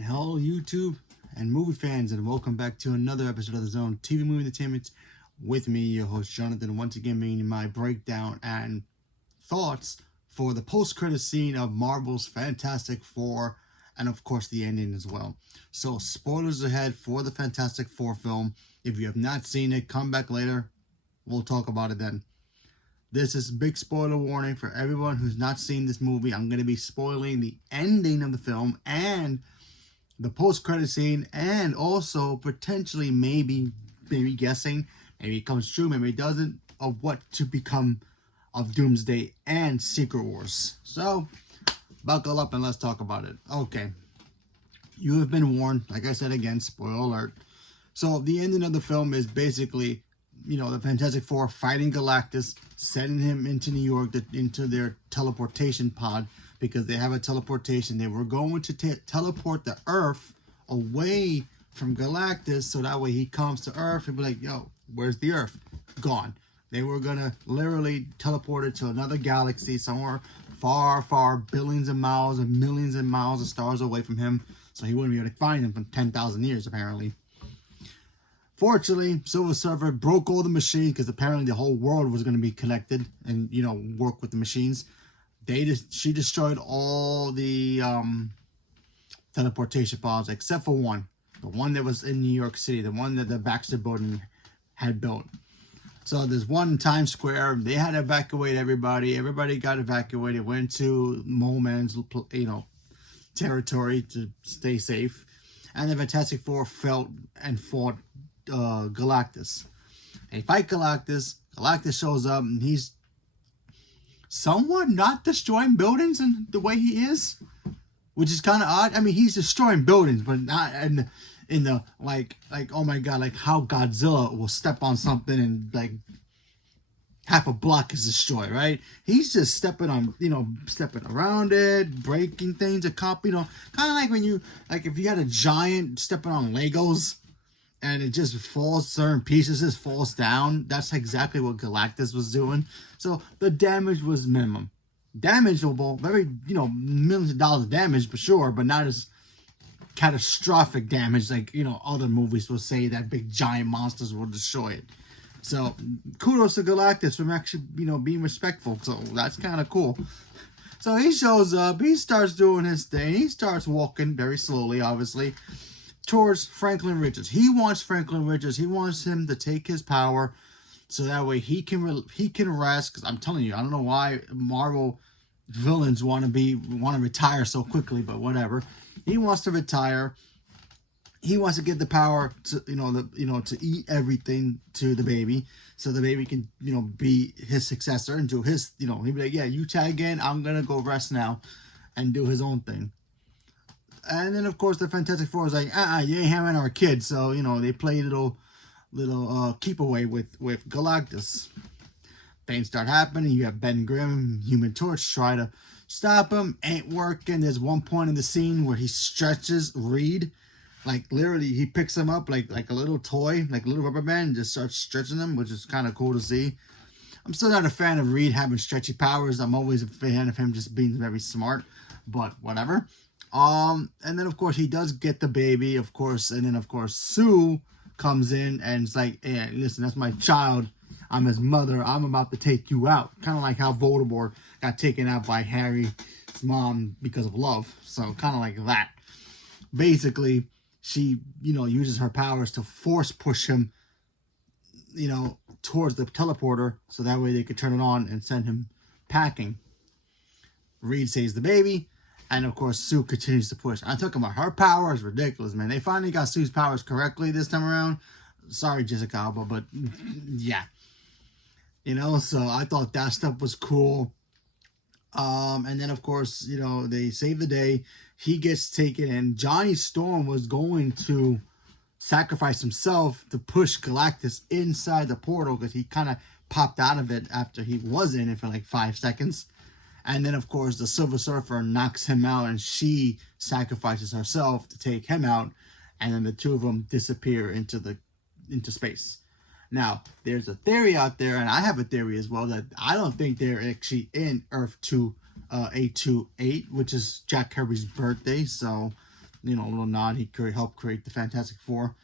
And hello YouTube and movie fans, and welcome back to another episode of The Zone TV Movie Entertainment with me, your host Jonathan, once again bringing my breakdown and thoughts for the post-credit scene of Marvel's Fantastic Four, and of course the ending as well. So spoilers ahead for the Fantastic Four film. If you have not seen it, come back later, we'll talk about it then. This is big spoiler warning for everyone who's not seen this movie. I'm going to be spoiling the ending of the film and the post-credit scene, and also potentially maybe guessing, maybe it comes true, maybe it doesn't, of what to become of Doomsday and Secret Wars. So buckle up and let's talk about it. Okay, you have been warned. Like I said again, spoiler alert. So the ending of the film is basically, the Fantastic Four fighting Galactus, sending him into New York, into their teleportation pod, because they have a teleportation. They were going to teleport the Earth away from Galactus, so that way he comes to Earth and be like, yo, where's the Earth? Gone. They were going to literally teleport it to another galaxy somewhere far, far, billions of miles and millions of miles of stars away from him, so he wouldn't be able to find him for 10,000 years, apparently. Fortunately, Silver Surfer broke all the machines, because apparently the whole world was going to be connected and, work with the machines. She destroyed all the teleportation pods except for one. The one that was in New York City, the one that the Baxter Building had built. So there's one in Times Square. They had to evacuate everybody. Everybody got evacuated, went to Mole Man's, territory to stay safe. And the Fantastic Four fought Galactus. They fight Galactus. Galactus shows up and he's somewhat not destroying buildings in the way he is, which is kind of odd. I mean, he's destroying buildings, but not in the like oh my god, like how Godzilla will step on something and like half a block is destroyed, right? He's just stepping around it, breaking things, kind of like when you, like if you had a giant stepping on Legos and it just falls, certain pieces just falls down. That's exactly what Galactus was doing. So the damage was minimum. Damageable, very, millions of dollars of damage for sure, but not as catastrophic damage like, other movies will say that big giant monsters will destroy it. So kudos to Galactus for actually, being respectful. So that's kind of cool. So he shows up, he starts doing his thing, he starts walking very slowly, obviously, towards Franklin Richards. He wants Franklin Richards. He wants him to take his power, so that way he can rest. Because I'm telling you, I don't know why Marvel villains want to retire so quickly, but whatever. He wants to retire. He wants to get the power to to eat everything to the baby, so the baby can be his successor and do his he'd be like, yeah, you tag in, I'm gonna go rest now, and do his own thing. And then, of course, the Fantastic Four is like, you ain't having our kid. So, they play little keep away with Galactus. Things start happening. You have Ben Grimm, Human Torch, try to stop him. Ain't working. There's one point in the scene where he stretches Reed. Like, literally, he picks him up like a little toy, like a little rubber band, and just starts stretching him, which is kind of cool to see. I'm still not a fan of Reed having stretchy powers. I'm always a fan of him just being very smart. But whatever. And then, of course, he does get the baby, of course, and then, of course, Sue comes in and it's like, hey, listen, that's my child. I'm his mother. I'm about to take you out. Kind of like how Voldemort got taken out by Harry's mom because of love. So, kind of like that. Basically, she, uses her powers to force push him, towards the teleporter, so that way they could turn it on and send him packing. Reed saves the baby. And, of course, Sue continues to push. I'm talking about her power is ridiculous, man. They finally got Sue's powers correctly this time around. Sorry, Jessica Alba, but, yeah. So I thought that stuff was cool. And then, of course, they save the day. He gets taken, and Johnny Storm was going to sacrifice himself to push Galactus inside the portal, because he kind of popped out of it after he was in it for like 5 seconds. And then, of course, the Silver Surfer knocks him out, and she sacrifices herself to take him out. And then the two of them disappear into space. Now, there's a theory out there, and I have a theory as well, that I don't think they're actually in Earth 828, which is Jack Kirby's birthday. So a little nod. He helped create the Fantastic Four,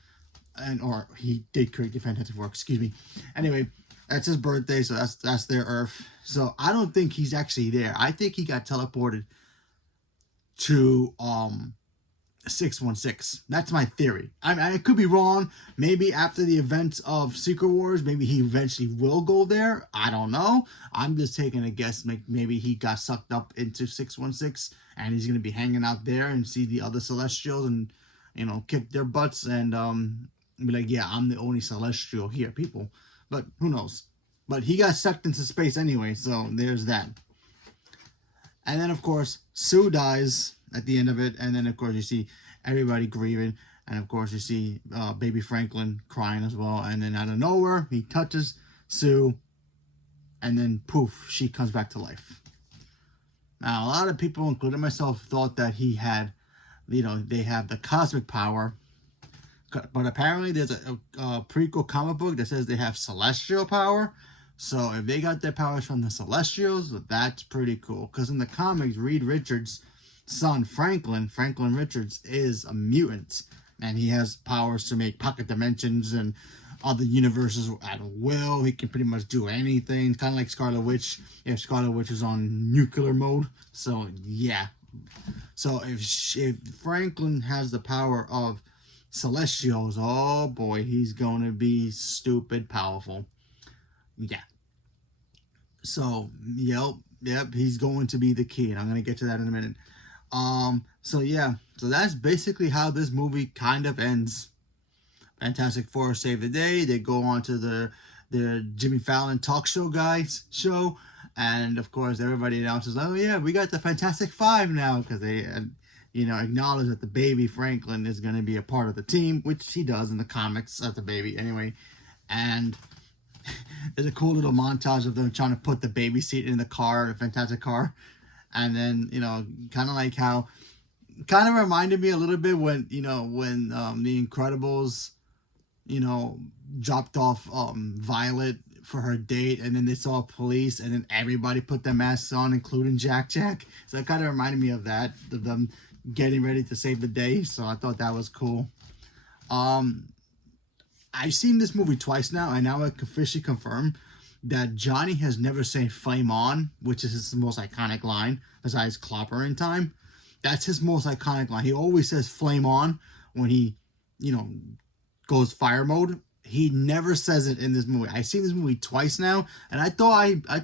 or he did create the Fantastic Four. Excuse me. Anyway, that's his birthday, so that's their Earth. So I don't think he's actually there. I think he got teleported to 616. That's my theory. I could be wrong. Maybe after the events of Secret Wars, maybe he eventually will go there. I don't know. I'm just taking a guess. Maybe he got sucked up into 616 and he's going to be hanging out there and see the other Celestials and, kick their butts and be like, yeah, I'm the only Celestial here, people. But who knows? But he got sucked into space anyway, so there's that. And then, of course, Sue dies at the end of it. And then, of course, you see everybody grieving. And, of course, you see baby Franklin crying as well. And then out of nowhere, he touches Sue. And then, poof, she comes back to life. Now, a lot of people, including myself, thought that he had, they have the cosmic power. But apparently, there's a prequel comic book that says they have celestial power. So if they got their powers from the Celestials, that's pretty cool. Because in the comics, Reed Richards' son, Franklin Richards, is a mutant. And he has powers to make pocket dimensions and other universes at will. He can pretty much do anything. Kind of like Scarlet Witch. If Scarlet Witch is on nuclear mode. So, yeah. So if Franklin has the power of Celestials, oh boy, he's going to be stupid powerful. Yeah. So, yep, he's going to be the key, and I'm going to get to that in a minute. So yeah, so that's basically how this movie kind of ends. Fantastic Four save the day. They go on to the Jimmy Fallon talk show guys show, and of course everybody announces, oh yeah, we got the Fantastic Five now, because they acknowledge that the baby Franklin is going to be a part of the team, which he does in the comics as the baby anyway. And there's a cool little montage of them trying to put the baby seat in the car, the Fantastic car. And then, kind of like how, kind of reminded me a little bit when, when the Incredibles, dropped off Violet for her date, and then they saw police, and then everybody put their masks on, including Jack. So it kind of reminded me of that, of them getting ready to save the day. So I thought that was cool. I've seen this movie twice now, and now I can officially confirm that Johnny has never said "flame on," which is his most iconic line, besides "clobbering time." That's his most iconic line. He always says "flame on" when he, goes fire mode. He never says it in this movie. I've seen this movie twice now, and I thought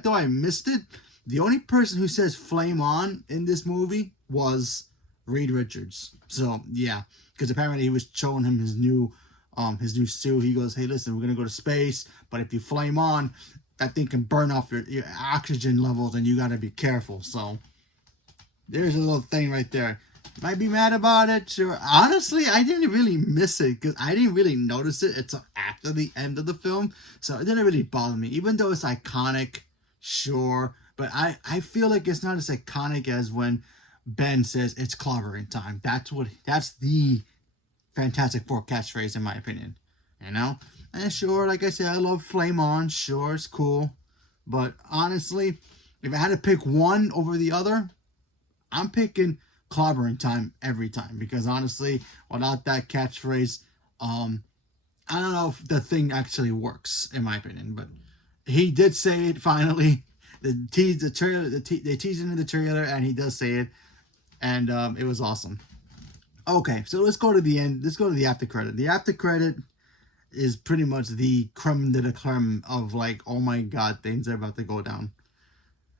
I missed it. The only person who says "flame on" in this movie was Reed Richards. So yeah, because apparently he was showing him his new suit. He goes, hey, listen, we're gonna go to space, but if you flame on, that thing can burn off your oxygen levels, and you gotta be careful. So there's a little thing right there. Might be mad about it, sure. Honestly, I didn't really miss it because I didn't really notice it until after the end of the film. So it didn't really bother me, even though it's iconic, sure. But I feel like it's not as iconic as when Ben says it's clobbering time. That's the Fantastic Four catchphrase, in my opinion. And sure, like I said, I love Flame On. Sure, it's cool. But honestly, if I had to pick one over the other, I'm picking clobbering time every time. Because honestly, without that catchphrase, I don't know if the thing actually works, in my opinion. But he did say it finally. They teased it in the trailer, and he does say it. And it was awesome. Okay, so let's go to the end. Let's go to the after credit. The after credit is pretty much the creme de la creme of like, oh my god, things are about to go down.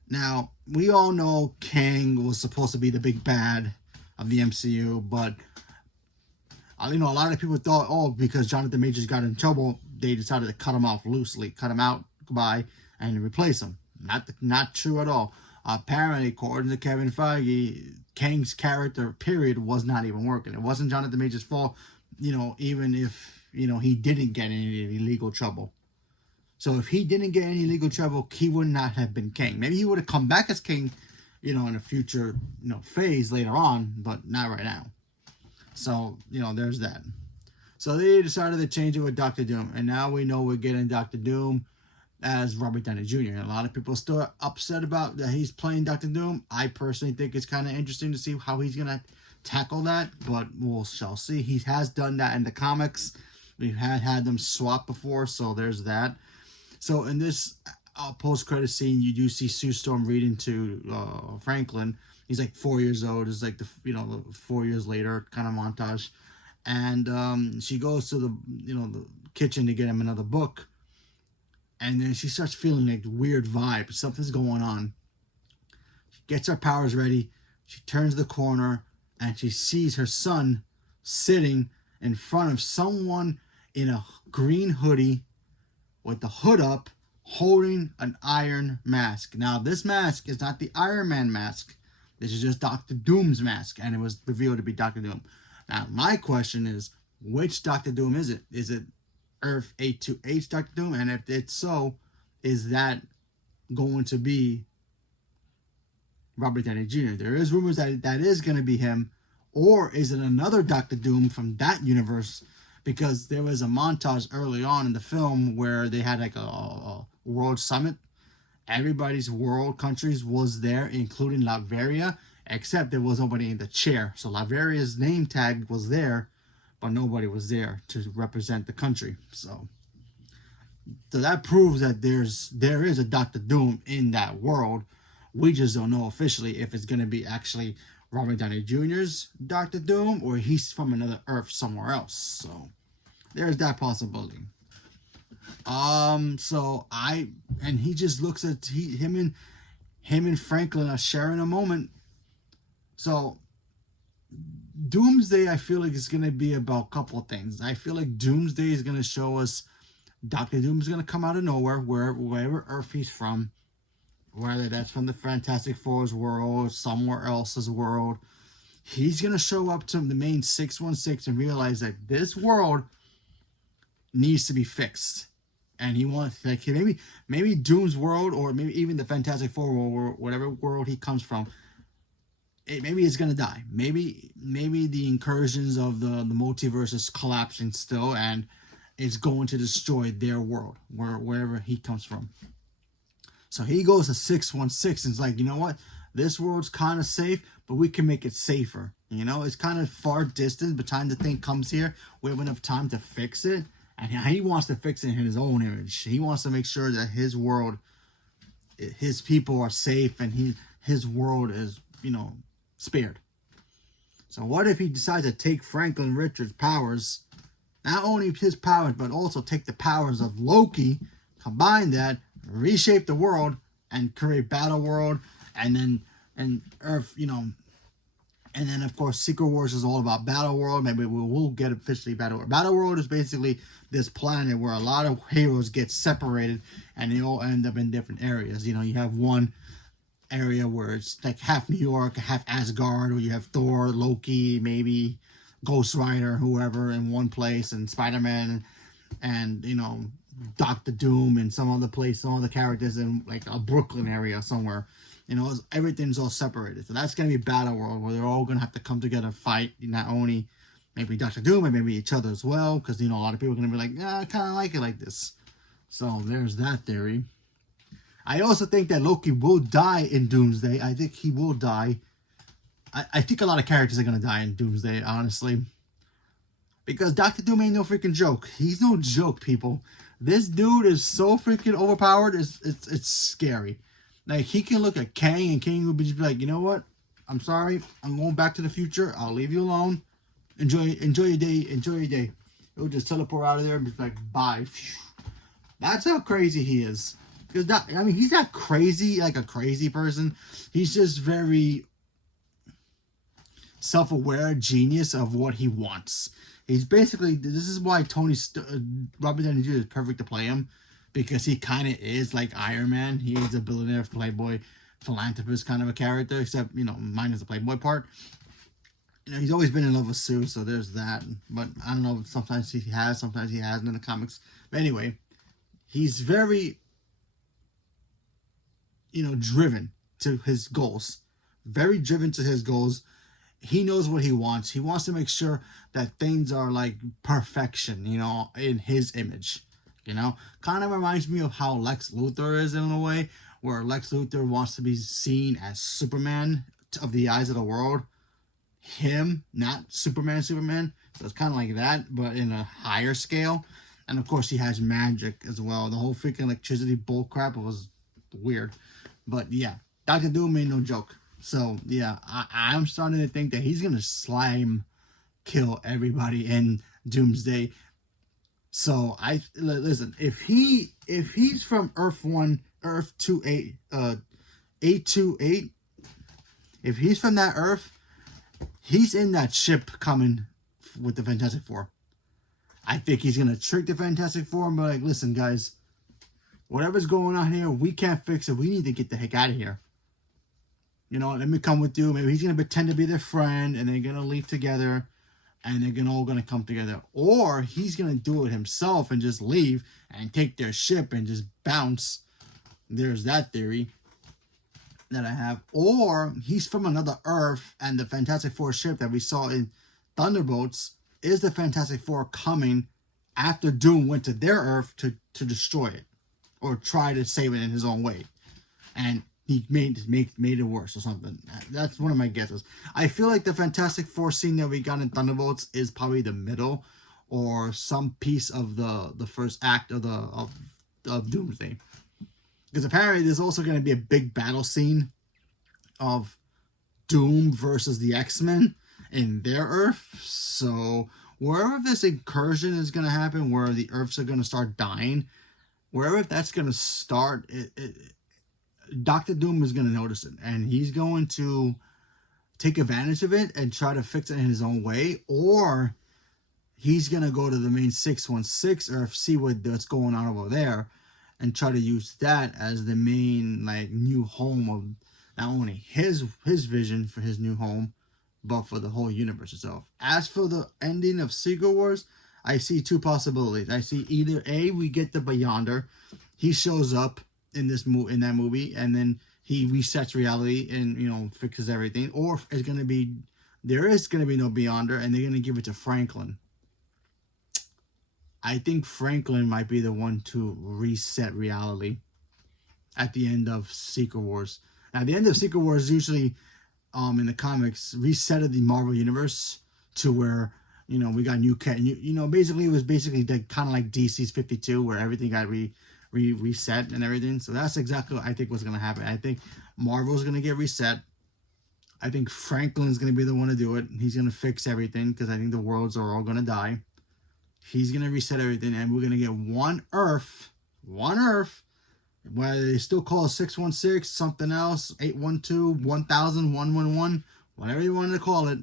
Now, we all know Kang was supposed to be the big bad of the MCU, but a lot of people thought, oh, because Jonathan Majors got in trouble, they decided to cut him off loosely, cut him out, goodbye, and replace him. Not true at all. Apparently, according to Kevin Feige, Kang's character, period, was not even working. It wasn't Jonathan Majors' fault, even if, he didn't get any legal trouble. So if he didn't get any legal trouble, he would not have been Kang. Maybe he would have come back as Kang, in a future, phase later on, but not right now. So, there's that. So they decided to change it with Doctor Doom. And now we know we're getting Doctor Doom as Robert Downey Jr. And a lot of people are still upset about that he's playing Doctor Doom. I personally think it's kind of interesting to see how he's going to tackle that, but we'll shall see. He has done that in the comics. We've had them swap before, so there's that. So in this post-credit scene, you do see Sue Storm reading to Franklin. He's like 4 years old. It's like the 4 years later kind of montage, and she goes to the kitchen to get him another book, and then she starts feeling like weird vibes. Something's going on. She gets her powers ready. She turns the corner and she sees her son sitting in front of someone in a green hoodie with the hood up, holding an iron mask. Now, this mask is not the Iron Man mask. This is just Doctor Doom's mask, and it was revealed to be Doctor Doom. Now, my question is, which Doctor Doom is it? Is it Earth 828 Doctor Doom? And if it's so, is that going to be Robert Downey Jr.? There is rumors that that is going to be him, or is it another Doctor Doom from that universe? Because there was a montage early on in the film where they had like a world summit. Everybody's world countries was there, including Latveria, except there was nobody in the chair. So Latveria's name tag was there, but nobody was there to represent the country. So that proves that there is a Doctor Doom in that world. We just don't know officially if it's going to be actually Robert Downey Jr.'s Doctor Doom or he's from another Earth somewhere else. So there's that possibility. And he just looks at him and Franklin are sharing a moment. So Doomsday, I feel like it's gonna be about a couple of things. I feel like Doomsday is gonna show us Doctor Doom is gonna come out of nowhere, wherever Earth he's from, whether that's from the Fantastic Four's world, somewhere else's world. He's gonna show up to the main 616 and realize that this world needs to be fixed. And he wants, like, maybe Doom's world, or maybe even the Fantastic Four world, or whatever world he comes from, maybe it's gonna die. Maybe the incursions of the multiverse is collapsing still, and it's going to destroy their world, wherever he comes from. So he goes to 616 and is like, you know what? This world's kind of safe, but we can make it safer. You know, it's kind of far distant, but time the thing comes here, we have enough time to fix it. And he wants to fix it in his own image. He wants to make sure that his world, his people are safe, and his world is, spared. So what if he decides to take Franklin Richards' powers, not only his powers, but also take the powers of Loki, combine that, reshape the world, and create Battle World, and Earth, and then, of course, Secret Wars is all about Battle World. Maybe we'll get officially Battle World. Battle World is basically this planet where a lot of heroes get separated and they all end up in different areas. You have one area where it's like half New York, half Asgard, or you have Thor, Loki, maybe Ghost Rider, whoever in one place, and Spider-Man, and, Doctor Doom and some other place, some other characters in like a Brooklyn area somewhere. Everything's all separated. So that's going to be Battle World, where they're all going to have to come together and fight. Not only maybe Doctor Doom, but maybe each other as well. Because, a lot of people are going to be like, I kind of like it like this. So there's that theory. I also think that Loki will die in Doomsday. I think he will die. I think a lot of characters are going to die in Doomsday, honestly. Because Doctor Doom ain't no freaking joke. He's no joke, people. This dude is so freaking overpowered. It's scary. Like, he can look at Kang, and Kang will just be like, you know what? I'm sorry. I'm going back to the future. I'll leave you alone. Enjoy your day. Enjoy your day. He'll just teleport out of there and be like, bye. That's how crazy he is. Because he's not crazy like a crazy person. He's just very self-aware genius of what he wants. He's basically, this is why Robert Downey Jr. is perfect to play him. Because he kind of is like Iron Man. He is a billionaire, playboy, philanthropist kind of a character, except, minus the playboy part. He's always been in love with Sue, so there's that. But I don't know, sometimes he has, sometimes he hasn't in the comics. But anyway, he's very, driven to his goals. Very driven to his goals. He knows what he wants. He wants to make sure that things are like perfection, in his image. Kind of reminds me of how Lex Luthor is in a way, where Lex Luthor wants to be seen as Superman of the eyes of the world. him, not Superman. So it's kind of like that, but in a higher scale. And of course, he has magic as well. The whole freaking electricity bull crap was weird. But yeah, Doctor Doom ain't no joke. So yeah, I'm starting to think that he's gonna slime kill everybody in Doomsday. So listen, if he's from Earth 28, 828, if he's from that Earth, he's in that ship coming with the Fantastic Four. I think he's gonna trick the Fantastic Four and be like, listen guys, whatever's going on here, we can't fix it. We need to get the heck out of here. You know, let me come with you. Maybe he's gonna pretend to be their friend and they're gonna leave together and they're all gonna come together. Or he's gonna do it himself and just leave and take their ship and just bounce. There's that theory that I have. Or he's from another Earth and the Fantastic Four ship that we saw in Thunderbolts is the Fantastic Four coming after Doom went to their Earth to destroy it or try to save it in his own way, and he made it worse or something. That's one of my guesses. I feel like the Fantastic Four scene that we got in Thunderbolts is probably the middle or some piece of the first act of Doomsday, because apparently there's also going to be a big battle scene of Doom versus the X-Men in their Earth. So wherever this incursion is going to happen, where the Earths are going to start dying, wherever that's going to start, Doctor Doom is going to notice it, and he's going to take advantage of it and try to fix it in his own way, or he's going to go to the main 616 Earth, see what's going on over there, and try to use that as the main new home of not only his vision for his new home, but for the whole universe itself. As for the ending of Secret Wars, I see two possibilities. I see either A, we get the Beyonder, he shows up in that movie, and then he resets reality and fixes everything, or there is going to be no Beyonder, and they're going to give it to Franklin. I think Franklin might be the one to reset reality at the end of Secret Wars. Now, the end of Secret Wars usually, in the comics, resetted the Marvel Universe to where, we got new cat. Basically, it was kind of like DC's 52, where everything got reset and everything. So that's exactly what I think was going to happen. I think Marvel's going to get reset. I think Franklin's going to be the one to do it. He's going to fix everything because I think the worlds are all going to die. He's going to reset everything, and we're going to get one Earth, whether they still call it 616, something else, 812, 1000, 111, whatever you wanted to call it,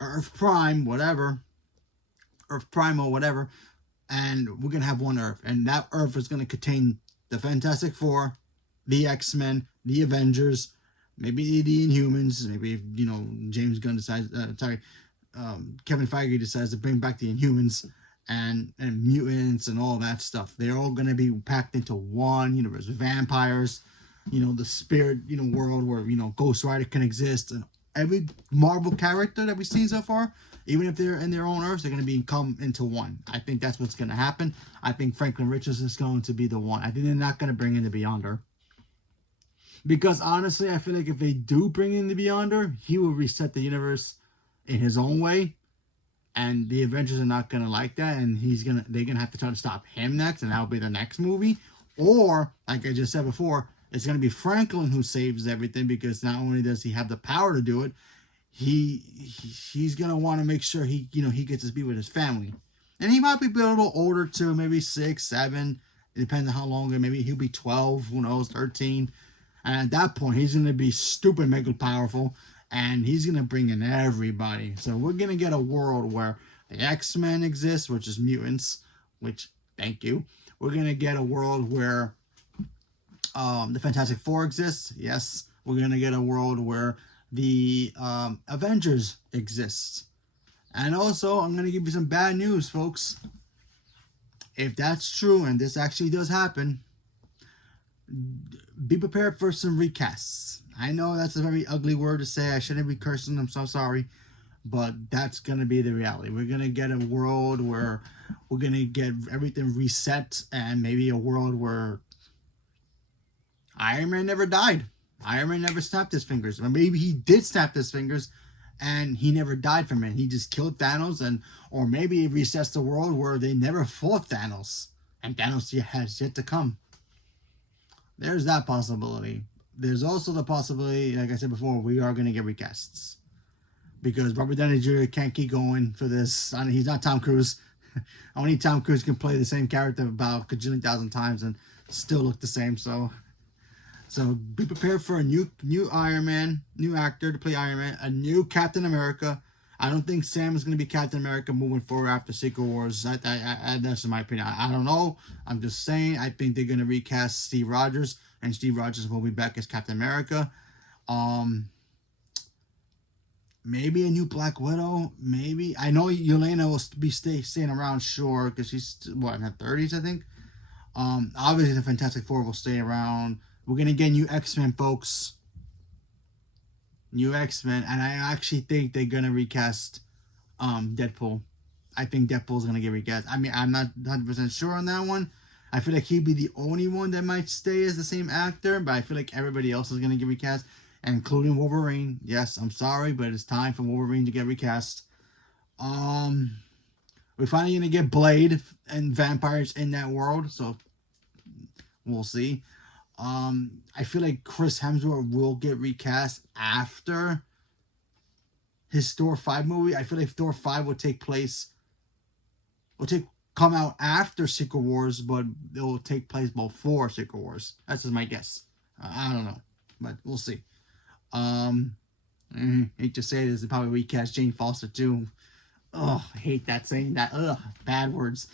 Earth Prime, whatever, Earth Primal, whatever, and we're going to have one Earth, and that Earth is going to contain the Fantastic Four, the X-Men, the Avengers, maybe the Inhumans, maybe, James Gunn decides, Kevin Feige decides to bring back the Inhumans, and mutants and all that stuff. They're all going to be packed into one universe. Vampires, the spirit, world where, Ghost Rider can exist, and every Marvel character that we've seen so far, even if they're in their own Earths, they're going to come into one. I think that's what's going to happen. I think Franklin Richards is going to be the one. I think they're not going to bring in the Beyonder. Because honestly, I feel like if they do bring in the Beyonder, he will reset the universe in his own way. And the Avengers are not going to like that. And they're going to have to try to stop him next. And that'll be the next movie. Or, like I just said before, it's going to be Franklin who saves everything. Because not only does he have the power to do it, he's going to want to make sure he gets to be with his family. And he might be a little older too. Maybe 6, 7. It depends on how long. Maybe he'll be 12. Who knows? 13. And at that point, he's going to be stupid mega powerful. And he's going to bring in everybody. So we're going to get a world where the X-Men exist, which is mutants, which, thank you. We're going to get a world where the Fantastic Four exists. Yes. We're going to get a world where the Avengers exist. And also, I'm going to give you some bad news, folks. If that's true, and this actually does happen, be prepared for some recasts. I know that's a very ugly word to say. I shouldn't be cursing. I'm so sorry. But that's going to be the reality. We're going to get a world where we're going to get everything reset. And maybe a world where Iron Man never died. Iron Man never snapped his fingers. Or maybe he did snap his fingers. and he never died from it. He just killed Thanos, or maybe it resets the world where they never fought Thanos, and Thanos has yet to come. There's that possibility. There's also the possibility, like I said before, we are going to get recasts. Because Robert Downey Jr. can't keep going for this. I mean, he's not Tom Cruise. Only Tom Cruise can play the same character about a gajillion thousand times and still look the same. So be prepared for a new Iron Man, new actor to play Iron Man, a new Captain America. I don't think Sam is going to be Captain America moving forward after Secret Wars. That's in my opinion. I don't know. I'm just saying. I think they're going to recast Steve Rogers, and Steve Rogers will be back as Captain America. Maybe a new Black Widow. Maybe. I know Yelena will be staying around, sure, because she's, what, in her 30s, I think. Obviously, the Fantastic Four will stay around. We're going to get new X-Men, folks. New X-Men. And I actually think they're going to recast Deadpool. I think Deadpool's going to get recast. I mean, I'm not 100% sure on that one. I feel like he'd be the only one that might stay as the same actor, but I feel like everybody else is going to get recast, including Wolverine. Yes, I'm sorry, but it's time for Wolverine to get recast. We're finally going to get Blade and vampires in that world, so we'll see. I feel like Chris Hemsworth will get recast after his Thor 5 movie. I feel like Thor 5 will come out after Secret Wars, but it will take place before Secret Wars. That's just my guess. I don't know, but we'll see. Hate to say this, they probably recast Jane Foster too. Ugh, I hate that saying that. Ugh, bad words.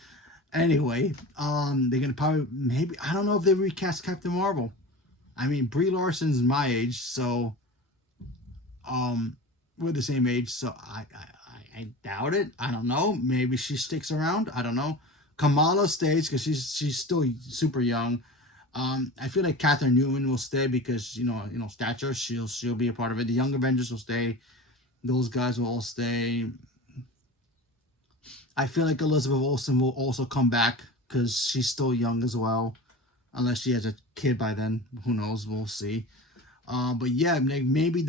Anyway, they're gonna probably, maybe, I don't know if they recast Captain Marvel. I mean, Brie Larson's my age, so we're the same age, so I doubt it. I don't know. Maybe she sticks around. I don't know. Kamala stays because she's still super young. I feel like Catherine Newton will stay because you know stature. She'll be a part of it. The Young Avengers will stay. Those guys will all stay. I feel like Elizabeth Olsen will also come back because she's still young as well, unless she has a kid by then. Who knows? We'll see. But yeah, maybe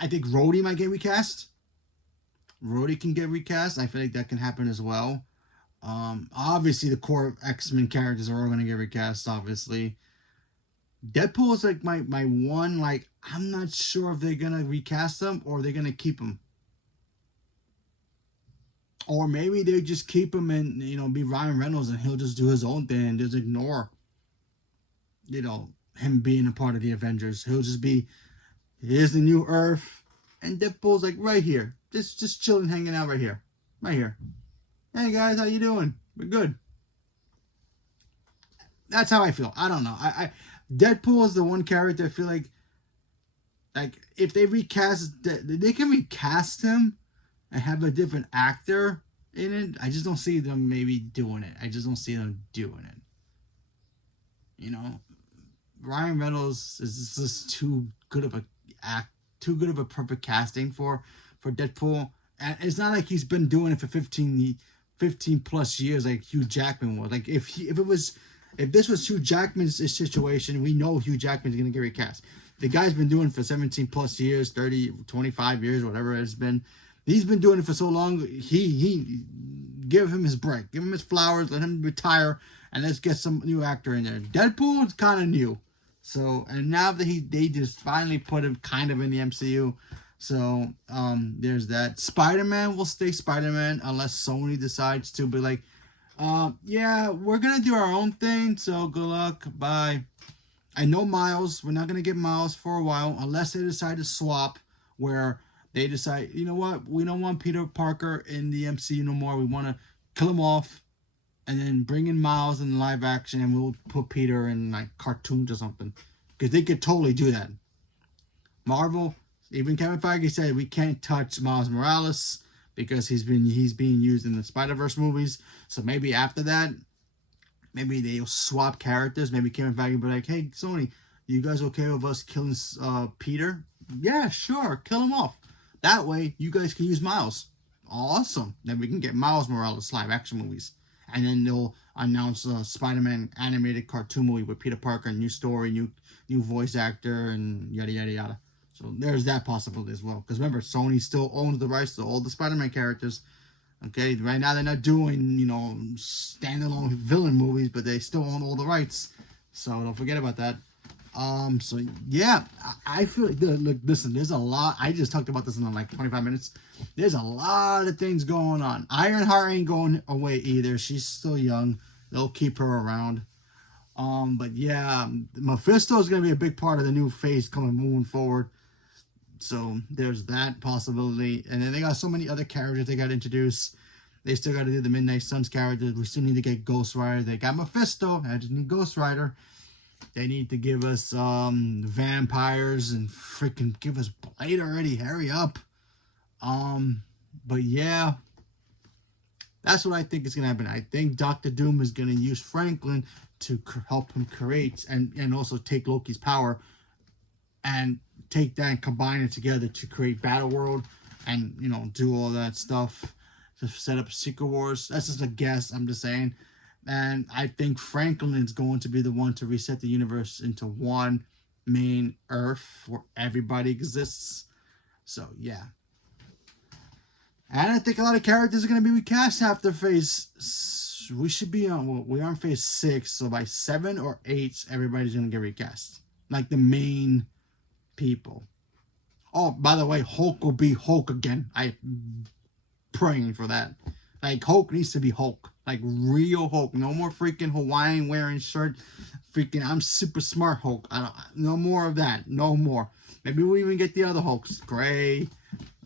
I think Rhodey might get recast. Rhodey can get recast. I feel like that can happen as well. Obviously, the core X-Men characters are all going to get recast, obviously. Deadpool is like my one, like, I'm not sure if they're going to recast them or they're going to keep him. Or maybe they just keep him and, be Ryan Reynolds and he'll just do his own thing and just ignore, him being a part of the Avengers. He'll just be, here's the new Earth, and Deadpool's like right here. Just chilling, hanging out right here. Right here. Hey guys, how you doing? We're good. That's how I feel. I don't know. Deadpool is the one character I feel like if they recast, they can recast him and have a different actor in it. I just don't see them maybe doing it. I just don't see them doing it. Ryan Reynolds is just too good of a perfect casting for Deadpool. And it's not like he's been doing it for 15 plus years like Hugh Jackman was. Like if this was Hugh Jackman's situation, we know Hugh Jackman's going to get recast. The guy's been doing it for 17 plus years, 30, 25 years, whatever it's been. He's been doing it for so long. He give him his break, give him his flowers, let him retire, and let's get some new actor in there. Deadpool is kind of new, so and now that they just finally put him kind of in the MCU, so there's that. Spider-Man will stay Spider-Man unless Sony decides to be like, yeah, we're gonna do our own thing. So good luck, bye. I know Miles. We're not gonna get Miles for a while unless they decide to swap where. They decide, you know what, we don't want Peter Parker in the MCU no more. We want to kill him off and then bring in Miles in live action and we'll put Peter in like cartoons or something. Because they could totally do that. Marvel, even Kevin Feige said we can't touch Miles Morales because he's being used in the Spider-Verse movies. So maybe after that, maybe they'll swap characters. Maybe Kevin Feige will be like, hey, Sony, you guys okay with us killing Peter? Yeah, sure, kill him off. That way, you guys can use Miles. Awesome. Then we can get Miles Morales live action movies. And then they'll announce a Spider-Man animated cartoon movie with Peter Parker, new story, new voice actor, and yada, yada, yada. So there's that possibility as well. Because remember, Sony still owns the rights to all the Spider-Man characters. Okay, right now they're not doing, you know, standalone villain movies, but they still own all the rights. So don't forget about that. So yeah, I feel like, look, listen, there's a lot. I just talked about this in like 25 minutes. There's a lot of things going on. Ironheart ain't going away either. She's still young. They'll keep her around. But yeah, Mephisto is going to be a big part of the new phase moving forward. So there's that possibility. And then they got so many other characters they got to introduce. They still got to do the Midnight Suns characters. We still need to get Ghost Rider. They got Mephisto. I just need Ghost Rider. They need to give us vampires and freaking give us Blade already. Hurry up. But yeah, that's what I think is going to happen. I think Doctor Doom is going to use Franklin to help him create and also take Loki's power and take that and combine it together to create Battleworld and, you know, do all that stuff to set up Secret Wars. That's just a guess. I'm just saying. And I think Franklin is going to be the one to reset the universe into one main Earth where everybody exists. So, yeah. And I think a lot of characters are going to be recast after phase... We should be on... Well, we're on phase 6. So, by 7 or 8, everybody's going to get recast. Like the main people. Oh, by the way, Hulk will be Hulk again. I'm praying for that. Like, Hulk needs to be Hulk. Like, real Hulk. No more freaking Hawaiian wearing shirt. Freaking, I'm super smart Hulk. No more of that. No more. Maybe we'll even get the other Hulks. Gray.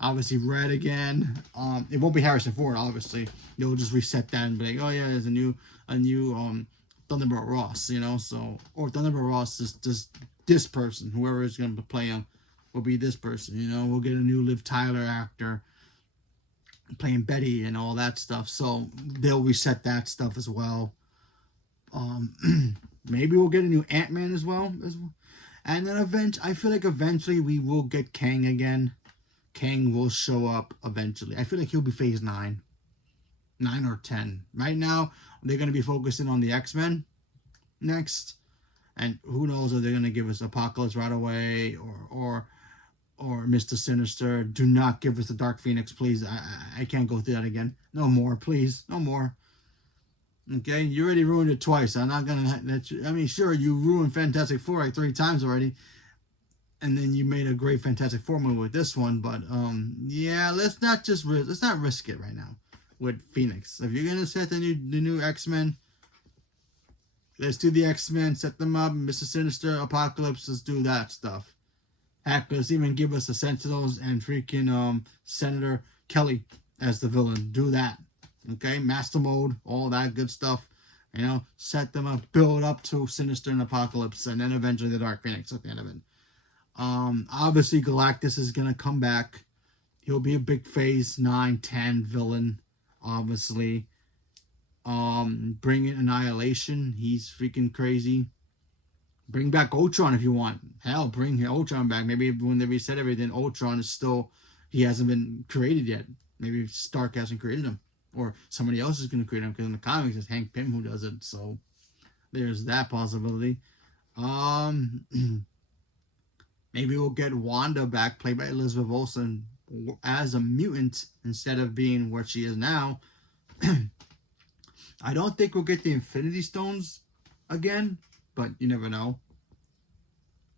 Obviously, red again. It won't be Harrison Ford, obviously. You'll just reset that and be like, oh, yeah, there's a new Thunderbolt Ross, you know? So, or Thunderbolt Ross is just this person. Whoever is going to play him will be this person, you know? We'll get a new Liv Tyler actor playing Betty and all that stuff, so they'll reset that stuff as well. Maybe we'll get a new Ant-Man as well, and then I feel like eventually we will get Kang again. Kang will show up eventually. I feel like he'll be phase 9 or 10. Right now they're going to be focusing on the X-Men next, and who knows if they're going to give us Apocalypse right away or Mr. Sinister. Do not give us the Dark Phoenix, please. I can't go through that again. No more, please. No more. Okay? You already ruined it twice. I'm not going to let you... I mean, sure, you ruined Fantastic Four like 3 times already. And then you made a great Fantastic Four movie with this one. But, yeah, let's not risk it right now with Phoenix. If you're going to set the new X-Men, let's do the X-Men, set them up, Mr. Sinister, Apocalypse, let's do that stuff. Heck, let's even give us the Sentinels and freaking Senator Kelly as the villain. Do that. Okay? Master Mode, all that good stuff. You know, set them up, build up to Sinister and Apocalypse, and then eventually the Dark Phoenix at the end of it. Obviously, Galactus is going to come back. He'll be a big phase 9, 10 villain, obviously. Bring in Annihilation. He's freaking crazy. Bring back Ultron if you want. Hell, bring Ultron back. Maybe when they reset everything, Ultron is still... He hasn't been created yet. Maybe Stark hasn't created him. Or somebody else is going to create him. Because in the comics, it's Hank Pym who does it. So, there's that possibility. Maybe we'll get Wanda back, played by Elizabeth Olsen, as a mutant instead of being what she is now. I don't think we'll get the Infinity Stones again. But you never know.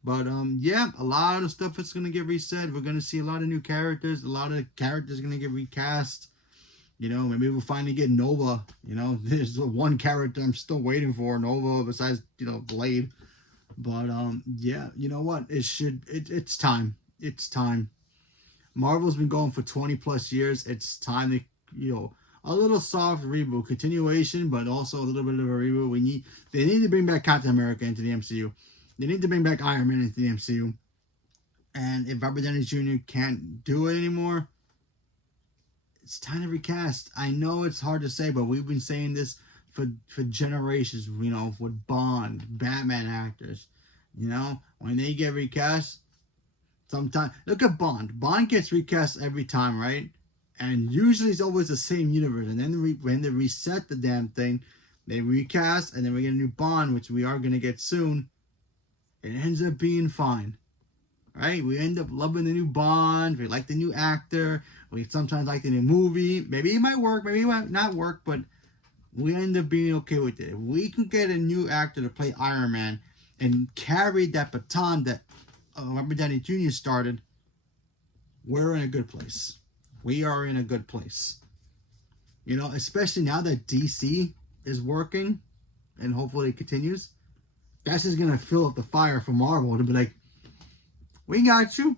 But, yeah, a lot of stuff is going to get reset. We're going to see a lot of new characters. A lot of characters are going to get recast. You know, maybe we'll finally get Nova. You know, there's one character I'm still waiting for, Nova, besides, you know, Blade. But, yeah, you know what? It's time. It's time. Marvel's been going for 20 plus years. It's time to, you know, a little soft reboot, continuation, but also a little bit of a reboot. They need to bring back Captain America into the MCU. They need to bring back Iron Man into the MCU. And if Robert Downey Jr. can't do it anymore, it's time to recast. I know it's hard to say, but we've been saying this for generations, you know, with Bond, Batman actors. You know, when they get recast, sometimes... Look at Bond. Bond gets recast every time, right? And usually it's always the same universe. And then when they reset the damn thing, they recast, and then we get a new Bond, which we are going to get soon. It ends up being fine. right? We end up loving the new Bond. We like the new actor. We sometimes like the new movie. Maybe it might work. Maybe it might not work. But we end up being okay with it. If we can get a new actor to play Iron Man and carry that baton that Robert Downey Jr. started, we're in a good place. We are in a good place. You know, especially now that DC is working and hopefully it continues. That's just going to fill up the fire for Marvel to be like, we got you.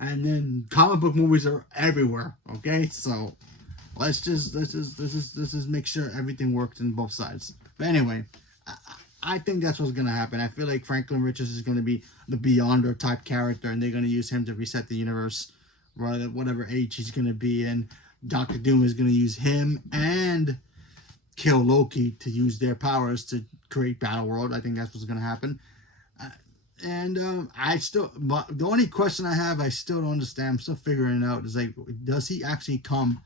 And then comic book movies are everywhere. Okay, so let's just make sure everything works in both sides. But anyway, I think that's what's going to happen. I feel like Franklin Richards is going to be the Beyonder type character, and they're going to use him to reset the universe, whatever age he's going to be in. Doctor Doom is going to use him and kill Loki to use their powers to create Battle World. I think that's what's going to happen. But the only question I have, I still don't understand. I'm still figuring it out. Is like, does he actually come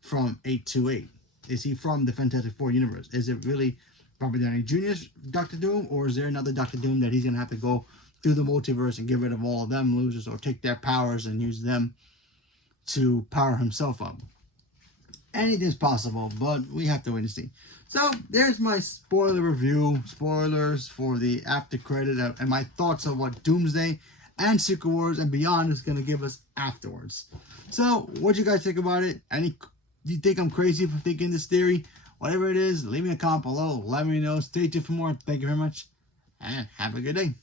from 828? Is he from the Fantastic Four universe? Is it really Robert Downey Jr.'s Doctor Doom, or is there another Doctor Doom that he's gonna have to go through the multiverse and get rid of all of them losers, or take their powers and use them to power himself up? Anything's possible, but we have to wait and see. So there's my spoiler review, spoilers for the after credit, and my thoughts on what Doomsday and Secret Wars and Beyond is going to give us afterwards. So what do you guys think about it? Do you think I'm crazy for thinking this theory? Whatever it is, leave me a comment below. Let me know. Stay tuned for more. Thank you very much, and have a good day.